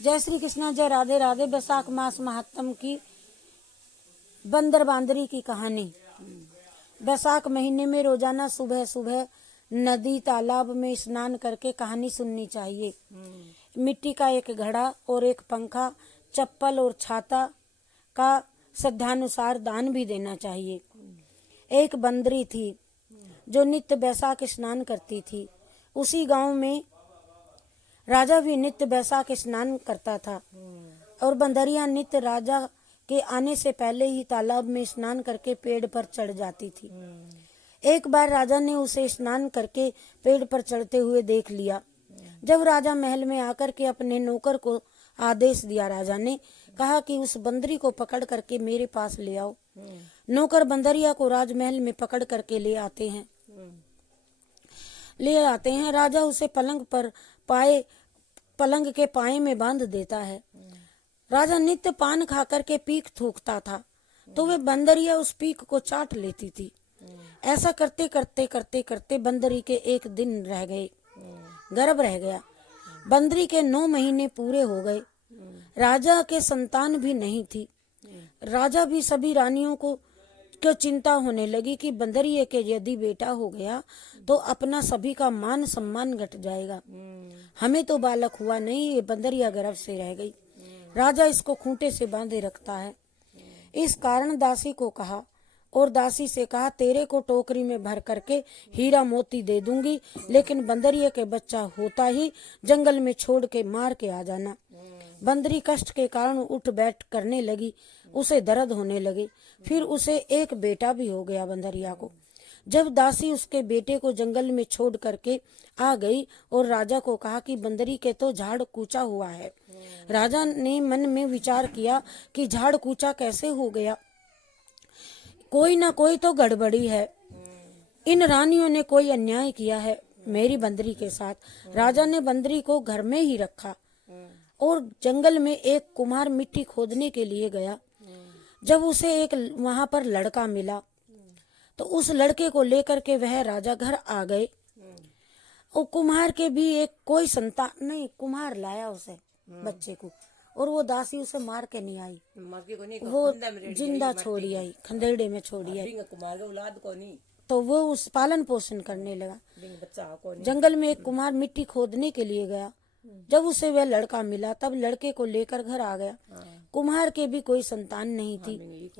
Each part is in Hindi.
जय श्री कृष्णा, जय राधे राधे। बैसाख मास महात्म की बंदर बांदरी की कहानी। बैसाख महीने में रोजाना सुबह सुबह नदी तालाब में स्नान करके कहानी सुननी चाहिए। मिट्टी का एक घड़ा और एक पंखा, चप्पल और छाता का श्रद्धानुसार दान भी देना चाहिए। एक बंदरी थी जो नित्य बैसाख स्नान करती थी। उसी गांव में राजा भी नित्य बैसाख स्नान करता था और बंदरिया नित्य राजा के आने से पहले ही तालाब में स्नान करके पेड़ पर चढ़ जाती थी। एक बार राजा ने उसे स्नान करके पेड़ पर चढ़ते हुए देख लिया। जब राजा महल में आकर के अपने नौकर को आदेश दिया, राजा ने कहा कि उस बंदरी को पकड़ करके मेरे पास ले आओ। नौकर बंदरिया को राजमहल में पकड़ करके ले आते हैं। राजा उसे पलंग के पाए में बांध देता है। राजा नित्य पान खा करके पीक थूकता था तो वे बंदरिया उस पीक को चाट लेती थी। ऐसा करते करते बंदरी के एक दिन रह गए, गर्भ रह गया। बंदरी के 9 महीने पूरे हो गए। राजा के संतान भी नहीं थी। राजा भी सभी रानियों को चिंता होने लगी कि बंदरिये के यदि बेटा हो गया तो अपना सभी का मान सम्मान घट जाएगा। हमें तो बालक हुआ नहीं, ये बंदरिया गर्भ से रह गई। राजा इसको खूंटे से बांधे रखता है। इस कारण दासी को कहा और दासी से कहा, तेरे को टोकरी में भर करके हीरा मोती दे दूंगी, लेकिन बंदरिये के बच्चा होता ही जंगल में छोड़ के मार के आ जाना। बंदरी कष्ट के कारण उठ बैठ करने लगी, उसे दर्द होने लगे। फिर उसे एक बेटा भी हो गया बंदरिया को। जब दासी उसके बेटे को जंगल में छोड़ करके आ गई और राजा को कहा कि बंदरी के तो झाड़ कूचा हुआ है। राजा ने मन में विचार किया कि झाड़ कूचा कैसे हो गया, कोई ना कोई तो गड़बड़ी है। इन रानियों ने कोई अन्याय किया है मेरी बंदरी के साथ। राजा ने बंदरी को घर में ही रखा और जंगल में एक कुम्हार मिट्टी खोदने के लिए गया। जब उसे एक वहां पर लड़का मिला तो उस लड़के को लेकर के वह राजा घर आ गए। और कुम्हार के भी एक कोई संतान नहीं, कुम्हार लाया उसे बच्चे को, और वो दासी उसे मार के नहीं आई, वो जिंदा छोड़ी आई, खंदेड़े में छोड़ी आई। तो वो उस पालन पोषण करने लगा। जंगल में एक कुम्हार मिट्टी खोदने के लिए गया। जब उसे वह लड़का मिला तब लड़के को लेकर घर आ गया। कुम्हार के भी कोई संतान नहीं थी।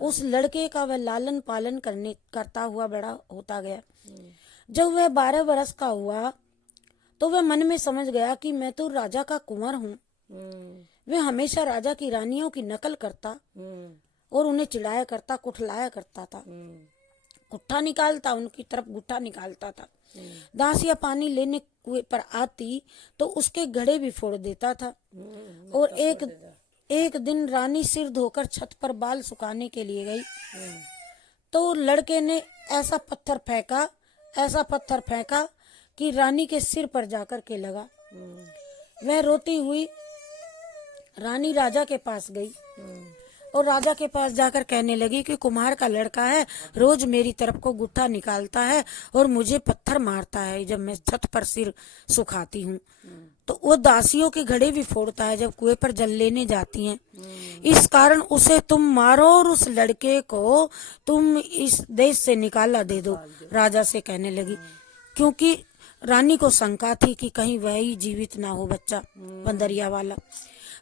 उस लड़के का वह लालन पालन करता हुआ बड़ा होता गया। जब वह 12 वर्ष का हुआ तो वह मन में समझ गया कि मैं तो राजा का कुंवर हूँ। वह हमेशा राजा की रानियों की नकल करता और उन्हें चिढ़ाया करता, कुठलाया करता था, गुट्ठा निकालता, उनकी तरफ गुट्ठा निकालता था। दासियां पानी लेने कुएं पर आती तो उसके घड़े भी फोड़ देता था। और एक दिन रानी सिर धोकर छत पर बाल सुखाने के लिए गई तो लड़के ने ऐसा पत्थर फेंका कि रानी के सिर पर जाकर के लगा। वह रोती हुई रानी राजा के पास गई और राजा के पास जाकर कहने लगी कि कुम्हार का लड़का है, रोज मेरी तरफ को गुट्ठा निकालता है और मुझे पत्थर मारता है जब मैं छत पर सिर सुखाती हूँ। तो वो दासियों के घड़े भी फोड़ता है जब कुएं पर जल लेने जाती हैं। इस कारण उसे तुम मारो और उस लड़के को तुम इस देश से निकाला दे दो, राजा से कहने लगी। क्योंकि रानी को शंका थी कि कहीं वह ही जीवित ना हो बच्चा बंदरिया वाला।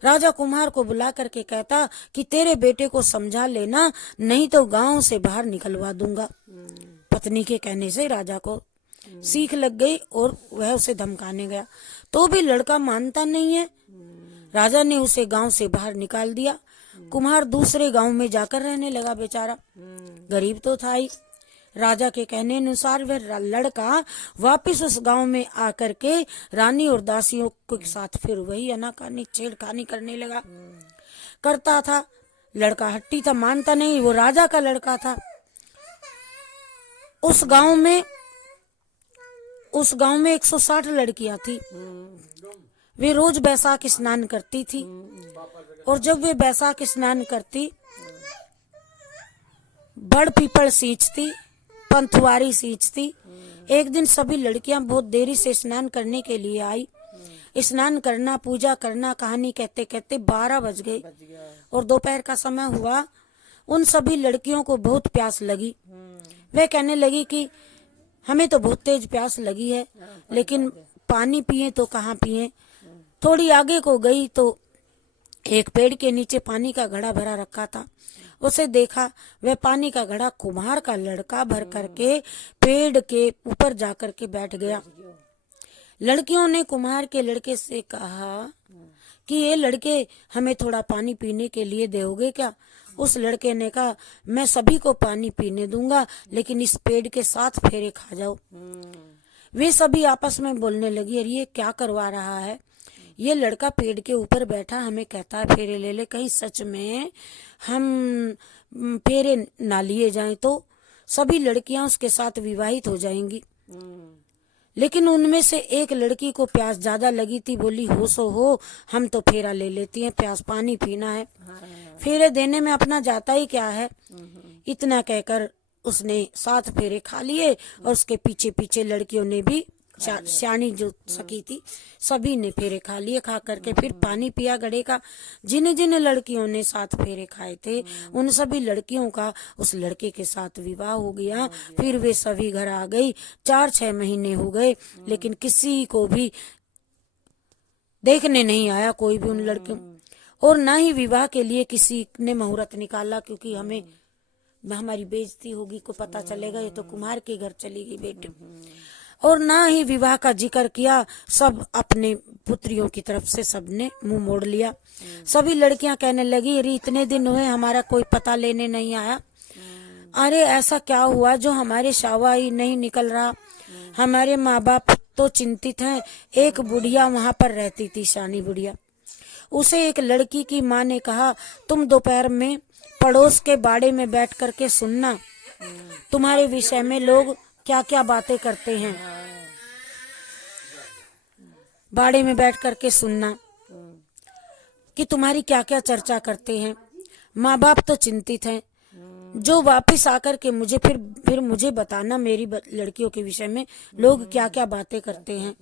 राजा कुम्हार को बुला करके कहता कि तेरे बेटे को समझा लेना, नहीं तो गांव से बाहर निकलवा दूंगा। पत्नी के कहने से राजा को सीख लग गई और वह उसे धमकाने गया तो भी लड़का मानता नहीं है। राजा ने उसे गांव से बाहर निकाल दिया। कुम्हार दूसरे गांव में जाकर रहने लगा, बेचारा गरीब तो था ही। राजा के कहने अनुसार वह लड़का वापस उस गांव में आकर के रानी और दासियों के साथ फिर वही अनाकानी छेड़खानी करने लगा। करता था, लड़का हट्टी था, मानता नहीं, वो राजा का लड़का था। उस गांव में 160 लड़कियां थी। वे रोज बैसाख स्नान करती थी और जब वे बैसाख स्नान करती, बड़ पीपल सींचती, पंथुआरी सींचती। एक दिन सभी लड़कियां बहुत देरी से स्नान करने के लिए आई। स्नान करना, पूजा करना, कहानी कहते कहते 12 बज गए और दोपहर का समय हुआ। उन सभी लड़कियों को बहुत प्यास लगी। वे कहने लगी कि हमें तो बहुत तेज प्यास लगी है, लेकिन पानी पिए तो कहाँ पिए। थोड़ी आगे को गई तो एक पेड़ के नीचे पानी का घड़ा भरा रखा था। उसे देखा, वह पानी का घड़ा कुम्हार का लड़का भर करके पेड़ के ऊपर जाकर के बैठ गया। लड़कियों ने कुम्हार के लड़के से कहा कि ये लड़के हमें थोड़ा पानी पीने के लिए दोगे क्या? उस लड़के ने कहा, मैं सभी को पानी पीने दूंगा, लेकिन इस पेड़ के 7 फेरे खा जाओ। वे सभी आपस में बोलने लगी, अरे ये क्या करवा रहा है? ये लड़का पेड़ के ऊपर बैठा हमें कहता है फेरे ले ले, कहीं सच में हम फेरे ना लिए जाएं तो सभी लड़कियां उसके साथ विवाहित हो जाएंगी। लेकिन उनमें से एक लड़की को प्यास ज्यादा लगी थी, बोली हो सो हो, हम तो फेरा ले लेती हैं, प्यास पानी पीना है, फेरे देने में अपना जाता ही क्या है। इतना कहकर उसने 7 फेरे खा लिए और उसके पीछे पीछे लड़कियों ने भी, सियानी जो सखी थी सभी ने फेरे खा लिए। खा करके फिर पानी पिया घड़े का। जिन जिन लड़कियों ने 7 फेरे खाए थे उन सभी लड़कियों का उस लड़के के साथ विवाह हो गया। फिर वे सभी घर आ गई। 4-6 महीने हो गए, लेकिन किसी को भी देखने नहीं आया कोई भी उन लड़कियों, और ना ही विवाह के लिए किसी ने मुहूर्त निकाला, क्योंकि हमें हमारी बेइज्जती होगी, को पता चलेगा ये तो कुम्हार के घर चली गई बेटी। और ना ही विवाह का जिक्र किया। सब अपने पुत्रियों की तरफ से सबने मुंह मोड़ लिया। सभी लड़कियां कहने लगी, अरे इतने दिन हुए हमारा कोई पता लेने नहीं आया। अरे ऐसा क्या हुआ जो हमारे शावा ही नहीं निकल रहा? हमारे माँ बाप तो चिंतित हैं। एक बुढ़िया वहां पर रहती थी, शानी बुढ़िया। उसे एक लड़की की माँ ने कहा, तुम दोपहर में पड़ोस के बाड़े में बैठ करके सुनना, तुम्हारे विषय में लोग क्या क्या बातें करते हैं। बाड़े में बैठ करके सुनना कि तुम्हारी क्या क्या चर्चा करते हैं। माँ बाप तो चिंतित हैं, जो वापस आकर के मुझे फिर मुझे बताना, मेरी लड़कियों के विषय में लोग क्या क्या बातें करते हैं,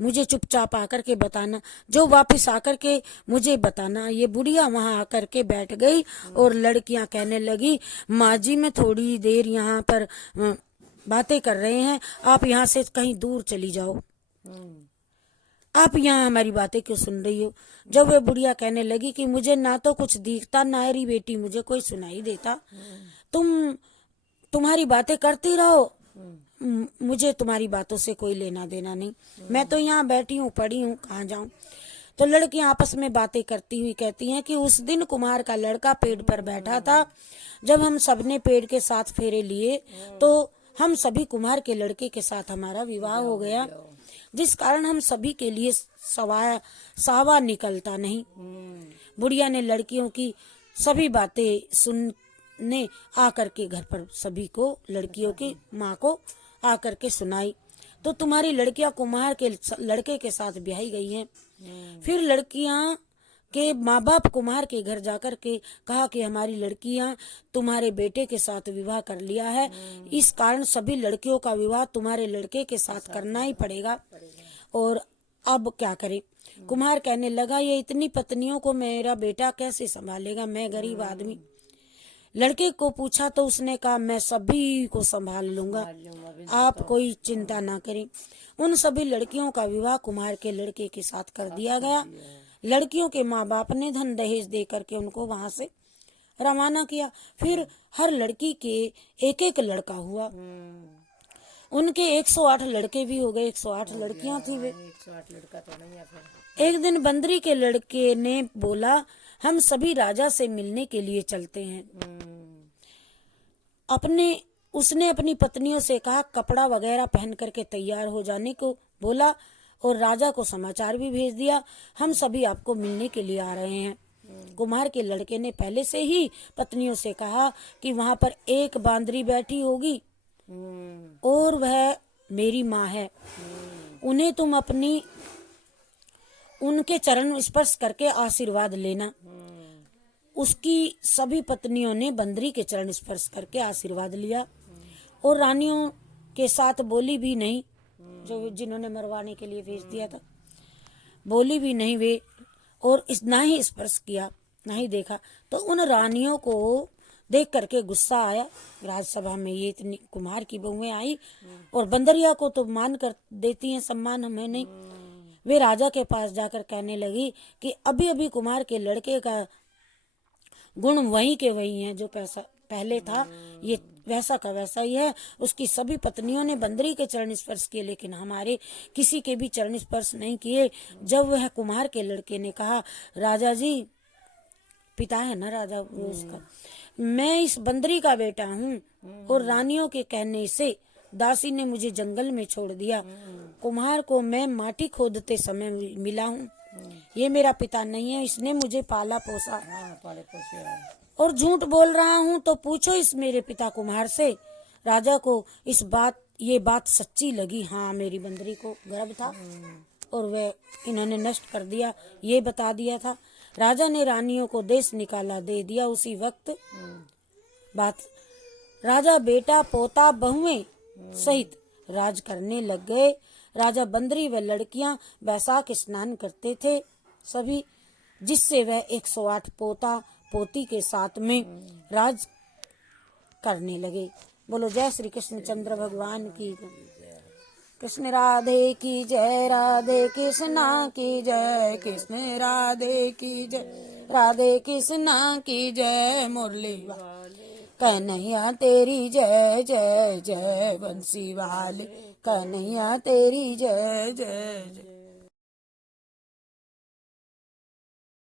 मुझे चुपचाप आकर के बताना, जो वापस आकर के मुझे बताना। ये बुढ़िया वहां आकर के बैठ गई और लड़कियां कहने लगी, माँ जी मैं थोड़ी देर यहाँ पर बातें कर रहे हैं, आप यहाँ से कहीं दूर चली जाओ, आप यहाँ हमारी बातें क्यों सुन रही हो? जब वह बुढ़िया कहने लगी कि मुझे ना तो कुछ दिखता, ना री बेटी मुझे कोई सुनाई देता, तुम्हारी बातें करती रहो, मुझे तुम्हारी बातों से कोई लेना देना नहीं, मैं तो यहाँ बैठी हूँ, पड़ी हूँ, कहाँ जाऊं। तो लड़कियां आपस में बातें करती हुई कहती हैं कि उस दिन कुम्हार का लड़का पेड़ पर बैठा था। जब हम सबने पेड़ के 7 फेरे लिए तो हम सभी कुम्हार के लड़के के साथ हमारा विवाह हो गया, जिस कारण हम सभी के लिए सावा निकलता नहीं। बुढ़िया ने लड़कियों की सभी बातें सुनने आकर के घर पर सभी को, लड़कियों की माँ को आकर के सुनाई। तो तुम्हारी लड़कियां कुम्हार के लड़के के साथ ब्याही गई हैं। फिर लड़कियां के माँ बाप कुम्हार के घर जाकर के कहा कि हमारी लड़कियां तुम्हारे बेटे के साथ विवाह कर लिया है, इस कारण सभी लड़कियों का विवाह तुम्हारे लड़के के साथ करना ही पड़ेगा, और अब क्या करें? कुम्हार कहने लगा, ये इतनी पत्नियों को मेरा बेटा कैसे संभालेगा, मैं गरीब आदमी। लड़के को पूछा तो उसने कहा, मैं सभी को संभाल लूंगा, आप कोई चिंता ना करें। उन सभी लड़कियों का विवाह कुम्हार के लड़के के साथ कर दिया गया। लड़कियों के माँ बाप ने धन दहेज दे करके उनको वहां से रवाना किया। फिर हर लड़की के एक एक लड़का हुआ। उनके 108 लड़के भी हो गए, 108 लड़कियां थी वे। 108 लड़का तो नहीं है फिर। एक दिन बंदरी के लड़के ने बोला, हम सभी राजा से मिलने के लिए चलते हैं। उसने अपनी पत्नियों से कहा, कपड़ा वगैरह पहन करके तैयार हो जाने को बोला और राजा को समाचार भी भेज दिया, हम सभी आपको मिलने के लिए आ रहे हैं। कुम्हार के लड़के ने पहले से ही पत्नियों से कहा कि वहां पर एक बांदरी बैठी होगी और वह मेरी माँ है, उन्हें तुम उनके चरण स्पर्श करके आशीर्वाद लेना। उसकी सभी पत्नियों ने बंदरी के चरण स्पर्श करके आशीर्वाद लिया और रानियों के साथ बोली भी नहीं, जो जिन्होंने मरवाने के लिए भेज दिया था। बोली भी नहीं वे, और ना ही स्पर्श किया, ना ही देखा। तो उन रानियों को देख करके गुस्सा आया। राजसभा में ये इतनी कुम्हार की बहुएं आई और बंदरिया को तो मान कर देती हैं सम्मान, हमें नहीं। वे राजा के पास जाकर कहने लगी कि अभी अभी कुम्हार के लड़के का गुण वही के वही है जो पहले था, ये वैसा का वैसा ही है। उसकी सभी पत्नियों ने बंदरी के चरण स्पर्श किए, लेकिन हमारे किसी के भी चरण स्पर्श नहीं किए। जब वह कुम्हार के लड़के ने कहा, राजा जी, पिता है ना राजा वो उसका, मैं इस बंदरी का बेटा हूँ और रानियों के कहने से दासी ने मुझे जंगल में छोड़ दिया। कुम्हार को मैं माटी खोदते समय मिला हूँ, ये मेरा पिता नहीं है, इसने मुझे पाला पोसा पाले पोसे है। और झूठ बोल रहा हूँ तो पूछो इस मेरे पिता कुम्हार से। राजा को ये बात सच्ची लगी। हाँ, मेरी बंदरी को गर्भ था और वह इन्होंने नष्ट कर दिया, ये बता दिया था। राजा ने रानियों को देश निकाला दे दिया। उसी वक्त बात राजा बेटा पोता बहुएं सहित राज करने लग गए। राजा बंदरी व लड़कियां बैसाख स्नान करते थे सभी, जिससे वह 108 पोता पोती के साथ में राज करने लगे। बोलो जय श्री कृष्ण चंद्र भगवान की जय। कृष्ण राधे की जय, राधे कृष्णा की जय, कृष्ण राधे की जय, राधे कृष्णा की जय। मुरली कन्हैया तेरी जय जय जय, बंसी वाले कन्हैया तेरी जय जय जय।